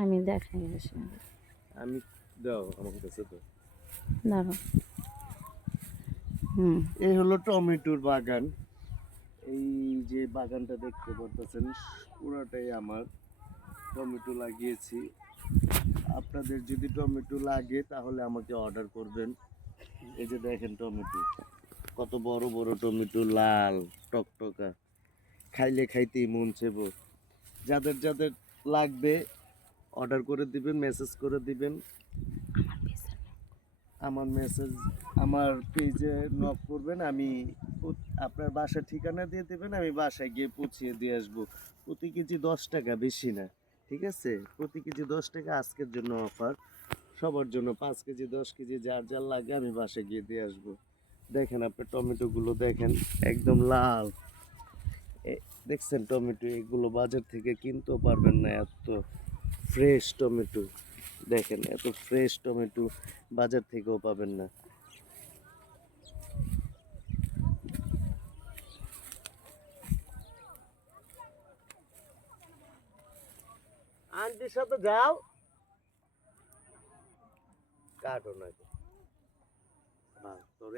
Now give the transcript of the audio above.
আমি দেখাই বেশি আমি দাও আমার কাছে তো। দাঁড়ো। হুম। এই হলো টমেটোর বাগান। এই যে বাগানটা দেখতে পাচ্ছেন পুরোটাই আমার, টমেটো লাগিয়েছি। আপনাদের যদি টমেটো লাগে তাহলে আমাকে অর্ডার করবেন। এই যে দেখেন টমেটো, কত বড় বড় টমেটো, লাল টকটকা, খাইলে খাইতেই মন চেবো। যাদের যাদের লাগবে অর্ডার করে দিবেন, মেসেজ করে দিবেন। আমার মেসেজ আমার পেজে নক করবেন, আমি আপনার বাসার ঠিকানা দিয়ে দেবেন, আমি বাসায় গিয়ে পৌঁছিয়ে দিয়ে আসবো। প্রতি কেজি 10 টাকা, বেশি না, ঠিক আছে? প্রতি কেজি 10 টাকা আজকের জন্য অফার, সবার জন্য 5 কেজি 10 কেজি যার যার লাগে আমি বাসায় গিয়ে দিয়ে আসবো। দেখেন আপনার টমেটোগুলো দেখেন, একদম লাল। দেখছেন টমেটো, এগুলো বাজার থেকে কিনতেও পারবেন না, এত ফ্রেশ টমেটো। দেখেন এত ফ্রেশ টমেটো বাজার থেকেও পাবেন না। আন্টির সাথে যাও, কাটো না তোরে।